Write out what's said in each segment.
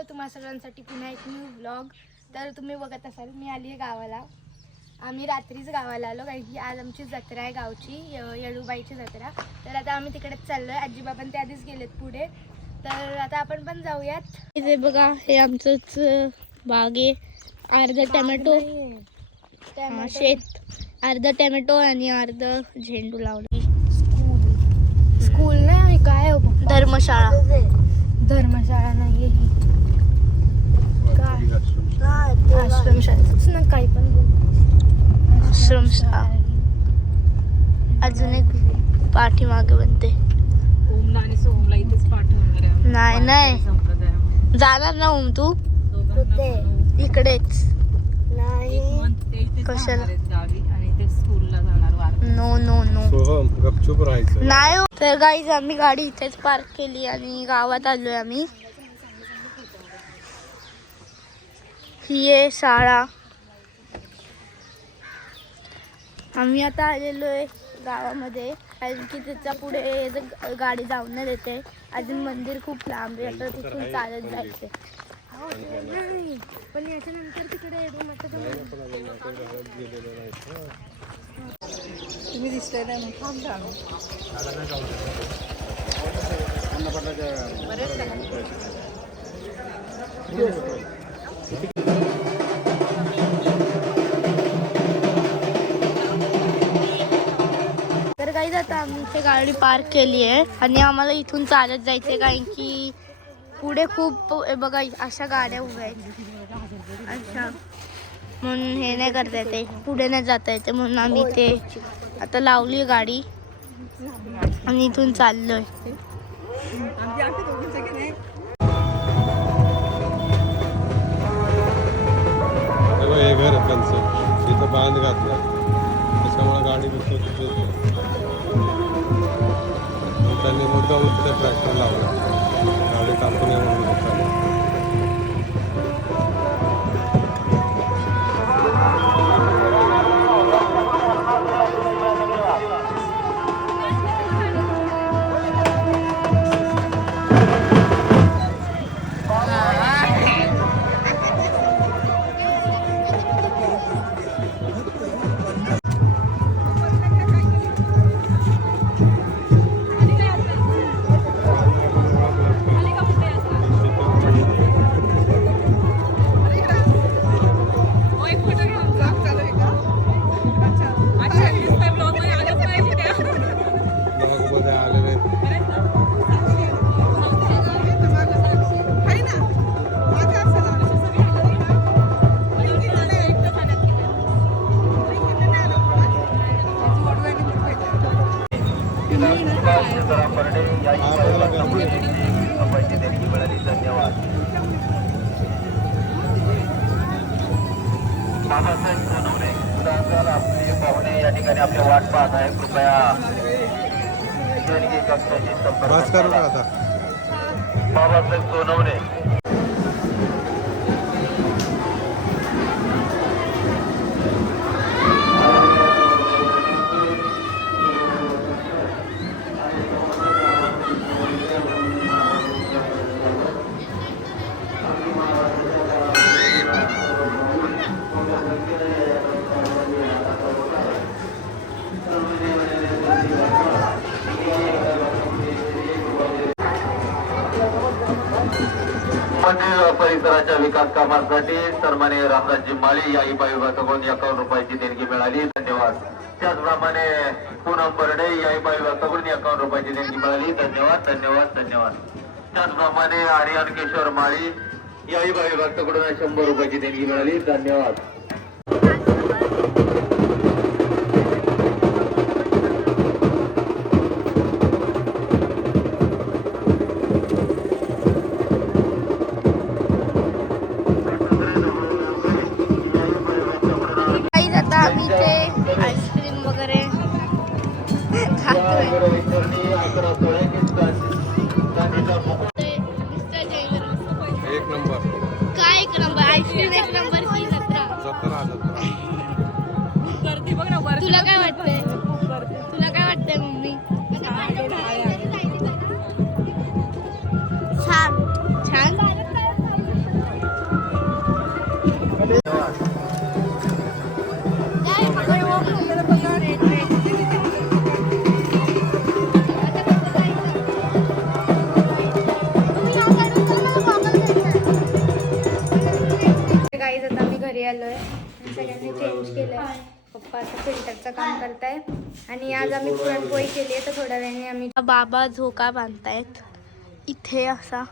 आलो तुम्हा सगळ्यांसाठी पुन्हा एक न्यू व्लॉग. तर तुम्ही बघत असाल मी आली आहे गावाला. आम्ही रात्रीच गावाला आलो कारण की आज आमची जत्रा आहे गावची, येडूबाईची जत्रा. तर आता आम्ही तिकडेच चाललो आहे. आजीबाबा ते आधीच गेलेत पुढे, तर आता आपण पण जाऊयात. इथे बघा हे आमचंच बाग आहे. अर्धा टमॅटो शेत, अर्धा टमॅटो आणि अर्धा झेंडू लावली. स्कूल नाही काय, धर्मशाळा. धर्मशाळा नाहीये ही, काय आश्रमशाळाच ना, काही पण आश्रमशाळा. अजून एक पाठीमागे बनते. नाही नाही जाणार ना ओम तू इकडेच. कशाला? नो नो नो गपचूप राहायचं नाही. तर गाईज आम्ही गाडी इथेच पार्क केली आणि गावात आलोय आम्ही. ही आहे शाळा. आम्ही आता आलेलो आहे गावामध्ये कारण की त्याच्या पुढे गाडी जाऊन नाही देते. अजून मंदिर खूप लांब आहे, तर तिथून चालत जायचं. पण याच्यानंतर तिकडे तुम्ही दिसले नाही तर काही आता आम्ही इथे गाडी पार्क केली आहे आणि आम्हाला इथून चालत जायचंय कारण की पुढे खूप बघा अशा गाड्या उभ्या आहेत. अच्छा, म्हणून हे नाही करता येते, पुढे नाही जाता येते, म्हणून आम्ही इथे आता लावली गाडी आणि इथून चाललोय. हे घर आहे त्यांचं, तिथं बांध घातला त्याच्यामुळे गाडी त्यांनी मुद्दाम तिथे ट्रॅक्टर लावला, गाडी टाकून येऊन या ठिकाणी आपल्या वाट पाहत आहे. कृपया बस करू का आता? बाबासाहेब सोनवणे परिसराच्या विकास कामांसाठी सन्माननीय रामराजजी माळी या विभागाकडून 51 रुपयाची देणगी मिळाली. धन्यवाद. त्याचप्रमाणे पूनम बर्डे या विभागाकडून 51 रुपयाची देणगी मिळाली. धन्यवाद धन्यवाद धन्यवाद. त्याचप्रमाणे आर्यन किशोर माळी या विभागाकडून 100 रुपयाची देणगी मिळाली. धन्यवाद. आईस्क्रीम वगैरे खातोय. एक नंबर. काय एक नंबर? आईस्क्रीम एक नंबर की जत्रा? तुला काय वाटतंय? तुला काय वाटतंय मम्मी? छान छान. पप्पा असं फिल्टरचं काम करताय आणि आज आम्ही पुरणपोळी केली आहे. तर थोड्या वेळाने आम्ही बाबा झोका बांधतायत इथे असा,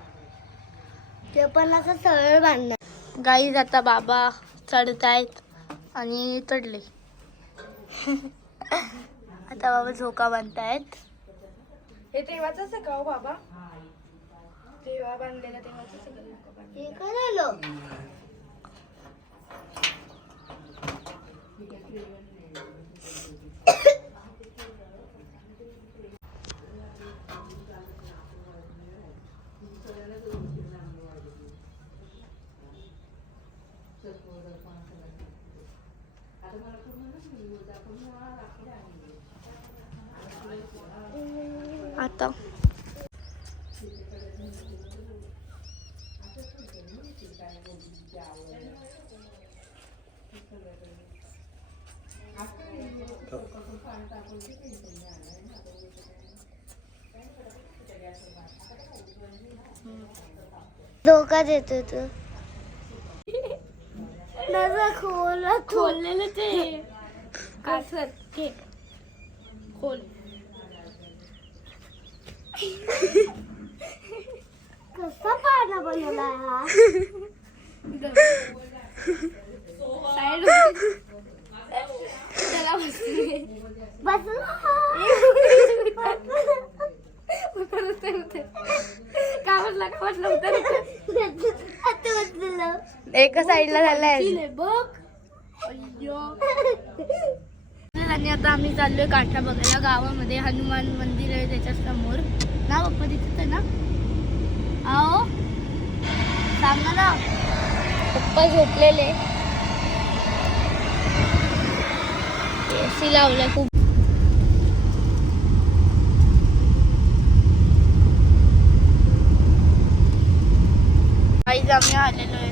ते पण असं सरळ बांधणार. गाईज आता बाबा चढतायत आणि चढले. आता बाबा झोका बांधतायत. हे तेव्हाच आहे का हो बाबा? तेव्हा बांधलेला तेव्हाच आता धोका देतो तू. खोललेलं ते कासर घे खोल. कसा पाना बनवला साईड त्याला एका साईडला झालाय बघ. आणि आता आम्ही चाललोय काठा बघायला. गावामध्ये हनुमान मंदिर आहे त्याच्या समोर ना पप्पा, तिथेच आहे ना? आओ सांगा ना. पप्पा झोपलेले, एसी लावलाय खूप. आम्ही आलेलो आहे